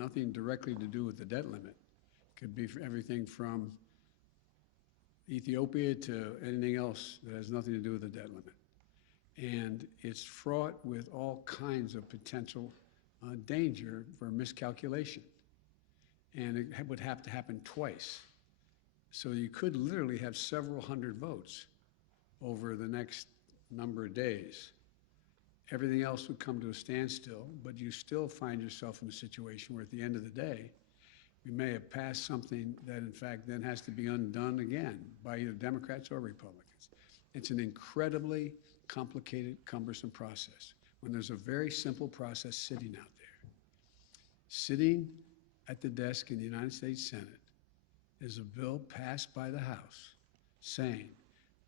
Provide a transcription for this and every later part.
nothing directly to do with the debt limit. Could be everything from Ethiopia to anything else that has nothing to do with the debt limit. And it's fraught with all kinds of potential danger for miscalculation. And it would have to happen twice. So you could literally have several hundred votes over the next number of days. Everything else would come to a standstill, but you still find yourself in a situation where at the end of the day, we may have passed something that in fact then has to be undone again by either Democrats or Republicans. It's an incredibly complicated, cumbersome process when there's a very simple process sitting out there. Sitting at the desk in the United States Senate is a bill passed by the House saying,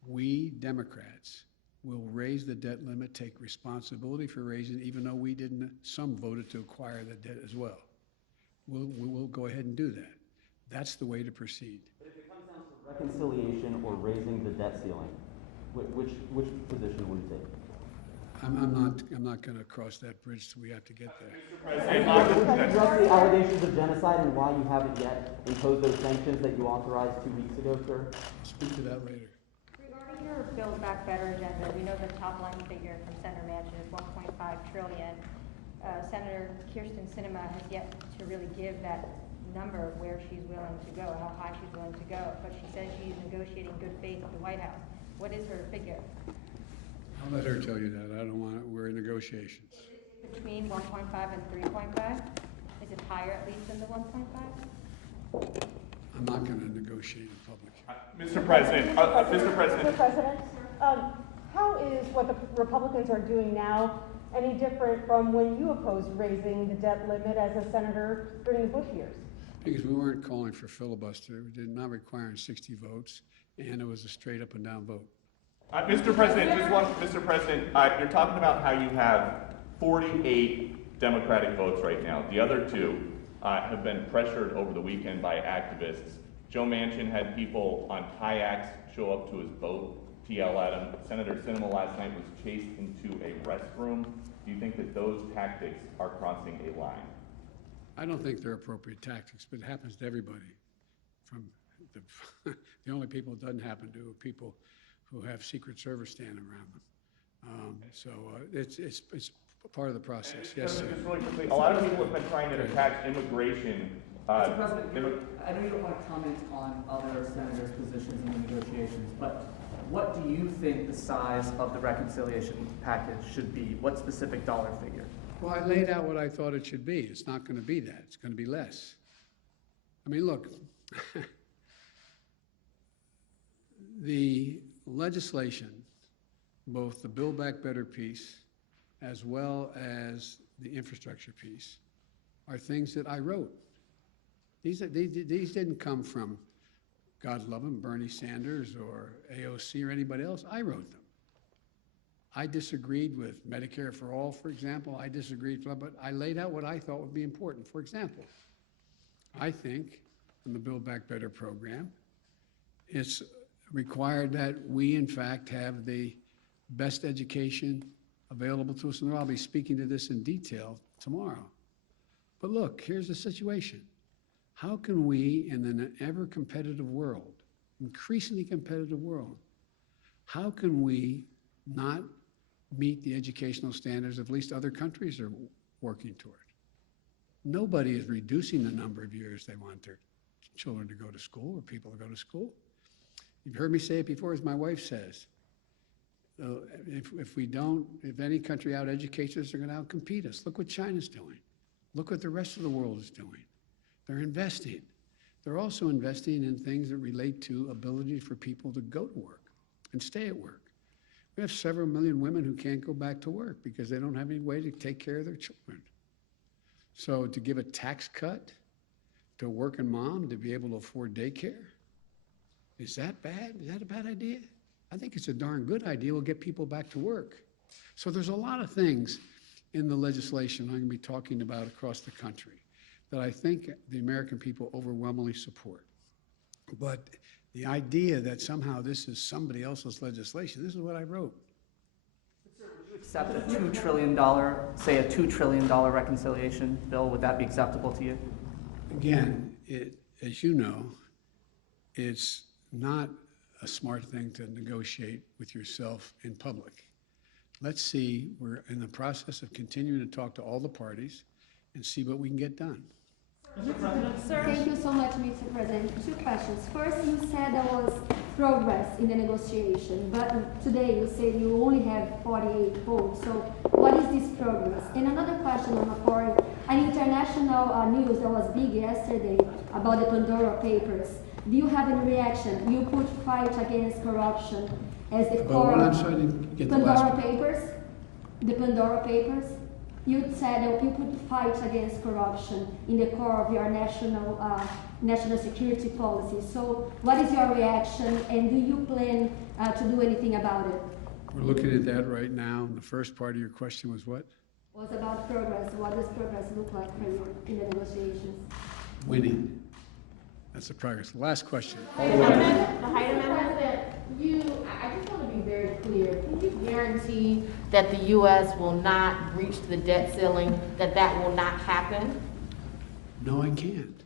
we Democrats will raise the debt limit, take responsibility for raising it, even though we didn't, some voted to acquire the debt as well. We'll go ahead and do that. That's the way to proceed. But if it comes down to reconciliation or raising the debt ceiling, which position would you take? I'm not going to cross that bridge till we have to get there. Can you address the allegations of genocide and why you haven't yet imposed those sanctions that you authorized 2 weeks ago, sir? Speak to that later. Regarding your Build Back Better agenda, we know the top line figure from Senator Manchin is $1.5 trillion. Senator Kyrsten Sinema has yet to really give that number of where she's willing to go, how high she's willing to go, but she says she's negotiating good faith with the White House. What is her figure? I'll let her tell you that. I don't want it. We're in negotiations. Between 1.5 and 3.5? Is it higher at least than the 1.5? I'm not going to negotiate in public. Mr. President, Mr. President. Mr. President, how is what the Republicans are doing now any different from when you opposed raising the debt limit as a senator during the Bush years? Because we weren't calling for filibuster. We did not requiring 60 votes, and it was a straight up and down vote. Mr. President, Mr. President, you're talking about how you have 48 Democratic votes right now. The other two have been pressured over the weekend by activists. Joe Manchin had people on kayaks show up to his boat to yell at him. Senator Sinema last night was chased into a restroom. Do you think that those tactics are crossing a line? I don't think they're appropriate tactics, but it happens to everybody. From the only people it doesn't happen to are people who have Secret Service standing around them. It's part of the process. Yes, sir. Just really quickly, a lot of people have been trying to attack immigration. Mr. President, I know you don't want to comment on other senators' positions in the negotiations, but what do you think the size of the reconciliation package should be? What specific dollar figure? Well, I laid out what I thought it should be. It's not going to be that. It's going to be less. I mean, look, the legislation, both the Build Back Better piece as well as the infrastructure piece, are things that I wrote. These didn't come from, God love him, Bernie Sanders or AOC or anybody else. I wrote them. I disagreed with Medicare for All, for example. I disagreed, but I laid out what I thought would be important. For example, I think in the Build Back Better program, it's required that we, in fact, have the best education available to us. And I'll be speaking to this in detail tomorrow. But look, here's the situation. How can we, in an ever-competitive world, increasingly competitive world, how can we not meet the educational standards of at least other countries are working toward? Nobody is reducing the number of years they want their children to go to school or people to go to school. You've heard me say it before, as my wife says. If any country out-educates us, they're going to out-compete us. Look what China's doing. Look what the rest of the world is doing. They're investing. They're also investing in things that relate to ability for people to go to work and stay at work. We have several million women who can't go back to work because they don't have any way to take care of their children. So to give a tax cut to a working mom to be able to afford daycare, is that bad? Is that a bad idea? I think it's a darn good idea. We'll get people back to work. So there's a lot of things in the legislation I'm going to be talking about across the country that I think the American people overwhelmingly support. But the idea that somehow this is somebody else's legislation, this is what I wrote. Sir, would Accept a $2 trillion, say a $2 trillion reconciliation bill, would that be acceptable to you? Again, as you know, it's not a smart thing to negotiate with yourself in public. Let's see, we're in the process of continuing to talk to all the parties and see what we can get done. Thank you so much, Mr. President. Two questions. First, you said there was progress in the negotiation, but today you said you only have 48 votes. So what is this progress? And another question on the part, an international news that was big yesterday about the Pandora Papers. Do you have any reaction? You put fight against corruption as the core Well, of I'm sorry to get the last Pandora one. Papers. The Pandora Papers. You said that you put fight against corruption in the core of your national security policy. So what is your reaction, and do you plan to do anything about it? We're looking at that right now. The first part of your question was what? Was about progress. What does progress look like for you in the negotiations? Winning. That's the progress. Last question. The height amendment? I just want to be very clear. Can you guarantee that the U.S. will not breach the debt ceiling, that will not happen? No, I can't.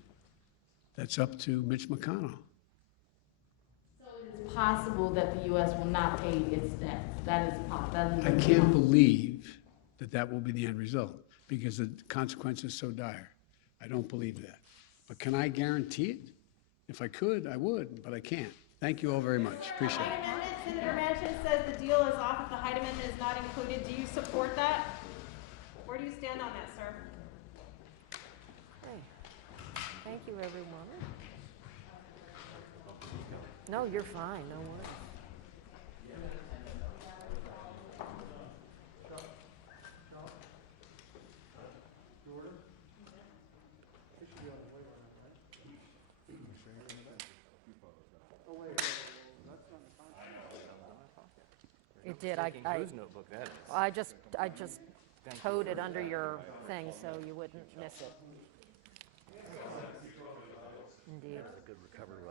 That's up to Mitch McConnell. So it is possible that the U.S. will not pay its debt. That is possible. I can't believe that will be the end result because the consequence is so dire. I don't believe that. But can I guarantee it? If I could, I would, but I can't. Thank you all very much. Appreciate it. Senator Manchin says the deal is off if the Hyde Amendment is not included. Do you support that? Where do you stand on that, sir? Okay. Thank you, everyone. No, you're fine. No worries. It did. Whose notebook that is? I just towed it under your thing so you wouldn't miss it. Indeed. Good recovery